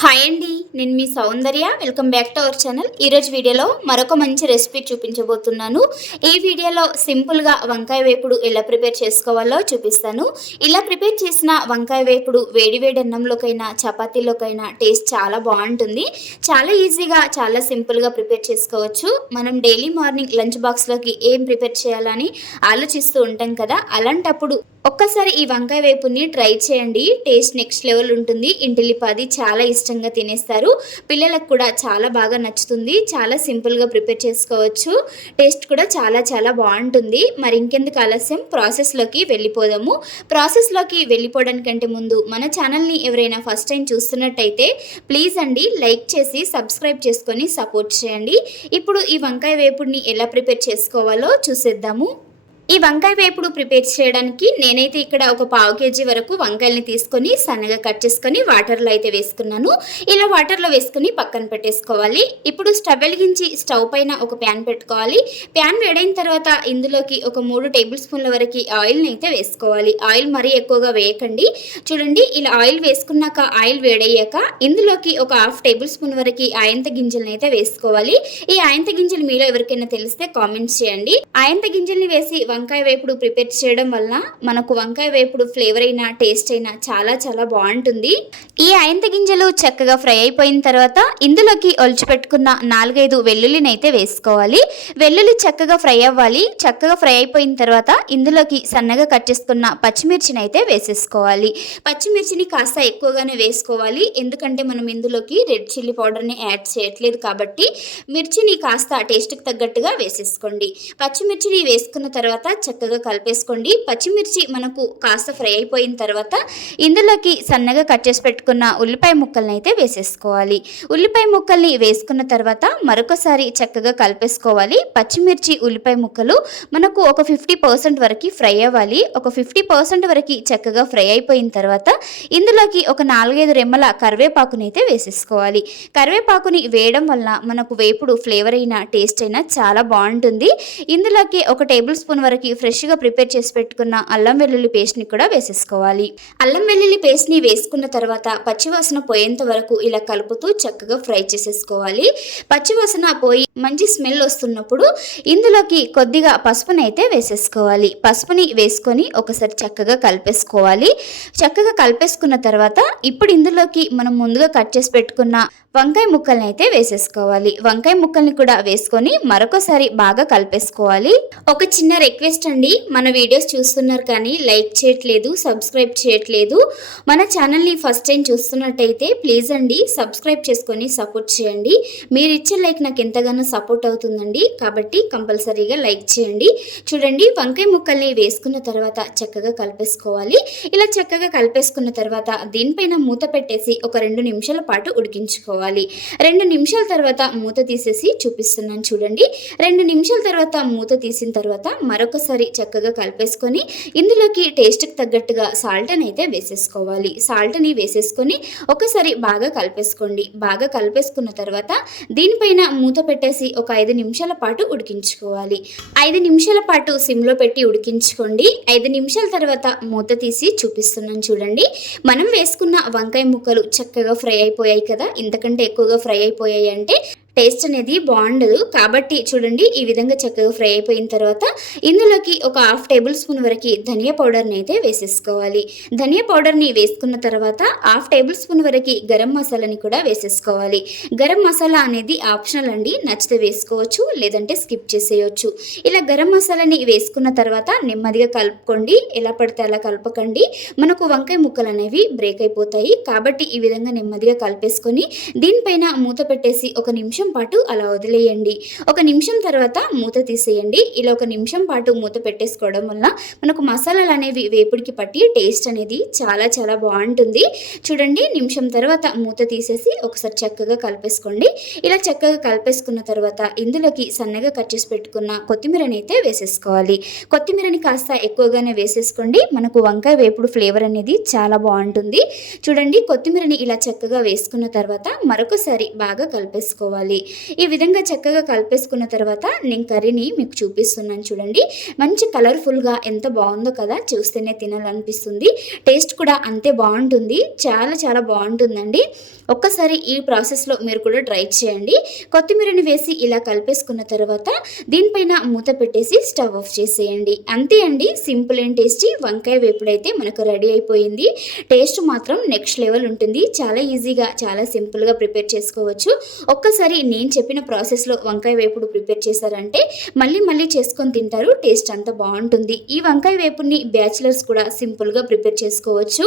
Hi అండి నేను మీ Soundarya. Welcome back to our channel ఈరోజు వీడియోలో మరొక మంచి రెసిపీ చూపించబోతున్నాను. ఈ వీడియోలో సింపుల్గా వంకాయ వేపుడు ఎలా ప్రిపేర్ చేసుకోవాలో చూపిస్తాను. ఇలా ప్రిపేర్ చేసిన వంకాయ వేపుడు వేడి వేడి అన్నంలోకైనా చపాతీలోకైనా టేస్ట్ చాలా బాగుంటుంది. చాలా ఈజీగా చాలా సింపుల్గా ప్రిపేర్ చేసుకోవచ్చు. మనం డైలీ మార్నింగ్ లంచ్ బాక్స్లోకి ఏం ప్రిపేర్ చేయాలని ఆలోచిస్తూ ఉంటాం కదా అలాంటప్పుడు ఒక్కసారి ఈ వంకాయ వేపుని ట్రై చేయండి. టేస్ట్ నెక్స్ట్ లెవెల్ ఉంటుంది. ఇంటిలిపాది చాలా ఇష్టంగా తినేస్తారు. పిల్లలకు కూడా చాలా బాగా నచ్చుతుంది. చాలా సింపుల్గా ప్రిపేర్ చేసుకోవచ్చు. టేస్ట్ కూడా చాలా చాలా బాగుంటుంది. మరి ఇంకెందుకు ఆలస్యం? ప్రాసెస్లోకి వెళ్ళిపోదాము. ప్రాసెస్లోకి వెళ్ళిపోవడానికంటే ముందు మన ఛానల్ని ఎవరైనా ఫస్ట్ టైం చూస్తున్నట్టయితే ప్లీజ్ అండి లైక్ చేసి సబ్స్క్రైబ్ చేసుకొని సపోర్ట్ చేయండి. ఇప్పుడు ఈ వంకాయ వేపుడిని ఎలా ప్రిపేర్ చేసుకోవాలో చూసేద్దాము. ఈ వంకాయ వేపుడు ప్రిపేర్ చేయడానికి నేనైతే ఇక్కడ ఒక పావు కేజీ వరకు వంకాయల్ని తీసుకొని సన్నగా కట్ చేసుకొని వాటర్లో అయితే వేసుకున్నాను. ఇలా వాటర్లో వేసుకొని పక్కన పెట్టేసుకోవాలి. ఇప్పుడు స్టవ్ వెలిగించి స్టవ్ పైన ఒక ప్యాన్ పెట్టుకోవాలి. ప్యాన్ వేడైన తర్వాత ఇందులోకి ఒక మూడు టేబుల్ స్పూన్ల వరకు ఆయిల్ని అయితే వేసుకోవాలి. ఆయిల్ మరీ ఎక్కువగా వేయకండి. చూడండి ఇలా ఆయిల్ వేసుకున్నాక ఆయిల్ వేడయ్యాక ఇందులోకి ఒక హాఫ్ టేబుల్ స్పూన్ వరకు ఆయంత గింజల్ని అయితే వేసుకోవాలి. ఈ ఆయంత గింజలు మీలో ఎవరికైనా తెలిస్తే కామెంట్స్ చేయండి. ఆయంత గింజల్ని వేసి వంకాయ వేపుడు ప్రిపేర్ చేయడం వల్ల మనకు వంకాయ వేపుడు ఫ్లేవర్ అయినా టేస్ట్ అయినా చాలా చాలా బాగుంటుంది. ఈ అయంత గింజలు చక్కగా ఫ్రై అయిపోయిన తర్వాత ఇందులోకి ఒలిచిపెట్టుకున్న నాలుగైదు వెల్లుల్లిని అయితే వేసుకోవాలి. వెల్లుల్లి చక్కగా ఫ్రై అవ్వాలి. చక్కగా ఫ్రై అయిపోయిన తర్వాత ఇందులోకి సన్నగా కట్ చేసుకున్న పచ్చిమిర్చిని అయితే వేసేసుకోవాలి. పచ్చిమిర్చిని కాస్త ఎక్కువగానే వేసుకోవాలి. ఎందుకంటే మనం ఇందులోకి రెడ్ చిల్లీ పౌడర్ని యాడ్ చేయట్లేదు కాబట్టి మిర్చిని కాస్త టేస్ట్కి తగ్గట్టుగా వేసేసుకోండి. పచ్చిమిర్చిని వేసుకున్న తర్వాత చక్కగా కలిపేసుకోండి. పచ్చిమిర్చి మనకు కాస్త ఫ్రై అయిపోయిన తర్వాత ఇందులోకి సన్నగా కట్ చేసి పెట్టుకున్న ఉల్లిపాయ ముక్కల్ని అయితే వేసేసుకోవాలి. ఉల్లిపాయ ముక్కల్ని వేసుకున్న తర్వాత మరొకసారి చక్కగా కలిపేసుకోవాలి. పచ్చిమిర్చి ఉల్లిపాయ ముక్కలు మనకు ఒక ఫిఫ్టీ పర్సెంట్ వరకు ఫ్రై అవ్వాలి. ఒక ఫిఫ్టీ పర్సెంట్ వరకు చక్కగా ఫ్రై అయిపోయిన తర్వాత ఇందులోకి ఒక నాలుగైదు రెమ్మల కరివేపాకుని అయితే వేసేసుకోవాలి. కరివేపాకుని వేయడం వల్ల మనకు వేపుడు ఫ్లేవర్ అయినా టేస్ట్ అయినా చాలా బాగుంటుంది. ఇందులోకి ఒక టేబుల్ స్పూన్ వరకు ఫ్రెష్గా ప్రిపేర్ చేసి పెట్టుకున్న అల్లం వెల్లుల్లి పేస్ట్ని కూడా వేసేసుకోవాలి. అల్లం వెల్లుల్లి పేస్ట్ని వేసుకున్న తర్వాత పచ్చివాసన పోయేంత వరకు ఇలా కలుపుతూ చక్కగా ఫ్రై చేసేసుకోవాలి. పచ్చివాసన పోయి మంచి స్మెల్ వస్తున్నప్పుడు ఇందులోకి కొద్దిగా పసుపుని అయితే వేసేసుకోవాలి. పసుపుని వేసుకొని ఒకసారి చక్కగా కలిపేసుకోవాలి. చక్కగా కలిపేసుకున్న తర్వాత ఇప్పుడు ఇందులోకి మనం ముందుగా కట్ చేసి పెట్టుకున్న వంకాయ ముక్కల్ని అయితే వేసేసుకోవాలి. వంకాయ ముక్కల్ని కూడా వేసుకొని మరొకసారి బాగా కలిపేసుకోవాలి. ఒక చిన్న రిక్వెస్ట్ అండి. మన వీడియోస్ చూస్తున్నారు కానీ లైక్ చేయట్లేదు సబ్స్క్రైబ్ చేయట్లేదు. మన ఛానల్ని ఫస్ట్ టైం చూస్తున్నట్టయితే ప్లీజ్ అండి సబ్స్క్రైబ్ చేసుకొని సపోర్ట్ చేయండి. మీరు ఇచ్చే లైక్ నాకు ఎంతగానో సపోర్ట్ అవుతుందండి. కాబట్టి కంపల్సరీగా లైక్ చేయండి. చూడండి వంకాయ ముక్కల్ని వేసుకున్న తర్వాత చక్కగా కలిపేసుకోవాలి. ఇలా చక్కగా కలిపేసుకున్న తర్వాత దీనిపైన మూత పెట్టేసి ఒక రెండు నిమిషాల పాటు ఉడికించుకోవాలి. రెండు నిమిషాల తర్వాత మూత తీసేసి చూపిస్తున్నాను చూడండి. రెండు నిమిషాల తర్వాత మూత తీసిన తర్వాత మరొక మరొకసారి చక్కగా కలిపేసుకొని ఇందులోకి టేస్ట్కి తగ్గట్టుగా సాల్ట్ని అయితే వేసేసుకోవాలి. సాల్ట్ని వేసేసుకొని ఒకసారి బాగా కలిపేసుకోండి. బాగా కలిపేసుకున్న తర్వాత దీనిపైన మూత పెట్టేసి ఒక ఐదు నిమిషాల పాటు ఉడికించుకోవాలి. ఐదు నిమిషాల పాటు సిమ్లో పెట్టి ఉడికించుకోండి. ఐదు నిమిషాల తర్వాత మూత తీసి చూపిస్తున్నాను చూడండి. మనం వేసుకున్న వంకాయ ముక్కలు చక్కగా ఫ్రై అయిపోయాయి కదా. ఇంతకంటే ఎక్కువగా ఫ్రై అయిపోయాయి అంటే టేస్ట్ అనేది బాగుండదు. కాబట్టి చూడండి ఈ విధంగా చక్కగా ఫ్రై అయిపోయిన తర్వాత ఇందులోకి ఒక హాఫ్ టేబుల్ స్పూన్ వరకు ధనియా పౌడర్ని అయితే వేసేసుకోవాలి. ధనియా పౌడర్ని వేసుకున్న తర్వాత హాఫ్ టేబుల్ స్పూన్ వరకు గరం మసాలాని కూడా వేసేసుకోవాలి. గరం మసాలా అనేది ఆప్షనల్ అండి. నచ్చితే వేసుకోవచ్చు లేదంటే స్కిప్ చేసేయచ్చు. ఇలా గరం మసాలాని వేసుకున్న తర్వాత నెమ్మదిగా కలుపుకోండి. ఎలా పడితే అలా కలపకండి. మనకు వంకాయ ముక్కలు అనేవి బ్రేక్ అయిపోతాయి. కాబట్టి ఈ విధంగా నెమ్మదిగా కలిపేసుకొని దీనిపైన మూత పెట్టేసి ఒక నిమిషం పాటు అలా వదిలేయండి. ఒక నిమిషం తర్వాత మూత తీసేయండి. ఇలా ఒక నిమిషం పాటు మూత పెట్టేసుకోవడం వల్ల మనకు మసాలాలు అనేవి వేపుడికి పట్టి టేస్ట్ అనేది చాలా చాలా బాగుంటుంది. చూడండి నిమిషం తర్వాత మూత తీసేసి ఒకసారి చక్కగా కలిపేసుకోండి. ఇలా చక్కగా కలిపేసుకున్న తర్వాత ఇందులోకి సన్నగా కట్ చేసి పెట్టుకున్న కొత్తిమీరని అయితే వేసేసుకోవాలి. కొత్తిమీరని కాస్త ఎక్కువగానే వేసేసుకోండి. మనకు వంకాయ వేపుడు ఫ్లేవర్ అనేది చాలా బాగుంటుంది. చూడండి కొత్తిమీరని ఇలా చక్కగా వేసుకున్న తర్వాత మరొకసారి బాగా కలిపేసుకోవాలి. కలిపేసుకోవాలి ఈ విధంగా చక్కగా కలిపేసుకున్న తర్వాత నేను కర్రీని మీకు చూపిస్తున్నాను చూడండి. మంచి కలర్ఫుల్గా ఎంత బాగుందో కదా చూస్తేనే తినాలనిపిస్తుంది. టేస్ట్ కూడా అంతే బాగుంటుంది. చాలా చాలా బాగుంటుందండి. ఒక్కసారి ఈ ప్రాసెస్లో మీరు కూడా ట్రై చేయండి. కొత్తిమీరని వేసి ఇలా కలిపేసుకున్న తర్వాత దీనిపైన మూత పెట్టేసి స్టవ్ ఆఫ్ చేసేయండి. అంతే అండి. సింపుల్ అండ్ టేస్టీ వంకాయ వేపుడైతే మనకు రెడీ అయిపోయింది. టేస్ట్ మాత్రం నెక్స్ట్ లెవెల్ ఉంటుంది. చాలా ఈజీగా చాలా సింపుల్గా ప్రిపేర్ చేసుకోవచ్చు. ఒక్కసారి నేను చెప్పిన ప్రాసెస్లో వంకాయ వేపుడు ప్రిపేర్ చేశారంటే మళ్ళీ మళ్ళీ చేసుకొని తింటారు టేస్ట్ అంత బాగుంటుంది. ఈ వంకాయ వేపుడిని బ్యాచిలర్స్ కూడా సింపుల్గా ప్రిపేర్ చేసుకోవచ్చు.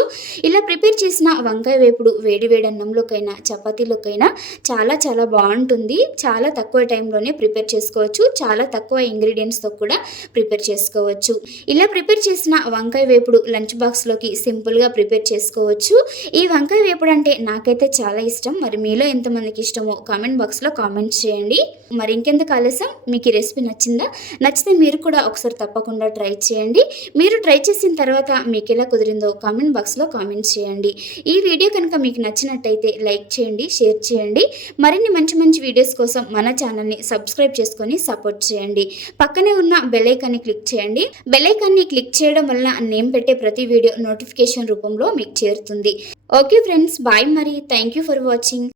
ఇలా ప్రిపేర్ చేసిన వంకాయ వేపుడు వేడి వేడి అన్నంలోకైనా చపాతీలోకైనా చాలా చాలా బాగుంటుంది. చాలా తక్కువ టైంలోనే ప్రిపేర్ చేసుకోవచ్చు. చాలా తక్కువ ఇంగ్రీడియంట్స్తో కూడా ప్రిపేర్ చేసుకోవచ్చు. ఇలా ప్రిపేర్ చేసిన వంకాయ వేపుడు లంచ్ బాక్స్లోకి సింపుల్గా ప్రిపేర్ చేసుకోవచ్చు. ఈ వంకాయ వేపుడు అంటే నాకైతే చాలా ఇష్టం. మరి మీలో ఎంతమందికి ఇష్టమో కామెంట్ బాక్స్ బాక్స్లో కామెంట్ చేయండి. మరి ఇంకెందుకు ఆలస్యం? మీకు ఈ రెసిపీ నచ్చిందా? నచ్చితే మీరు కూడా ఒకసారి తప్పకుండా ట్రై చేయండి. మీరు ట్రై చేసిన తర్వాత మీకు ఎలా కుదిరిందో కామెంట్ బాక్స్లో కామెంట్ చేయండి. ఈ వీడియో కనుక మీకు నచ్చినట్టయితే లైక్ చేయండి షేర్ చేయండి. మరిన్ని మంచి మంచి వీడియోస్ కోసం మన ఛానల్ని సబ్స్క్రైబ్ చేసుకొని సపోర్ట్ చేయండి. పక్కనే ఉన్న బెలైకాన్ని క్లిక్ చేయండి. బెలైకాన్ని క్లిక్ చేయడం వల్ల నేను పెట్టే ప్రతి వీడియో నోటిఫికేషన్ రూపంలో మీకు చేరుతుంది. ఓకే ఫ్రెండ్స్ బాయ్ మరి. Thank you for watching.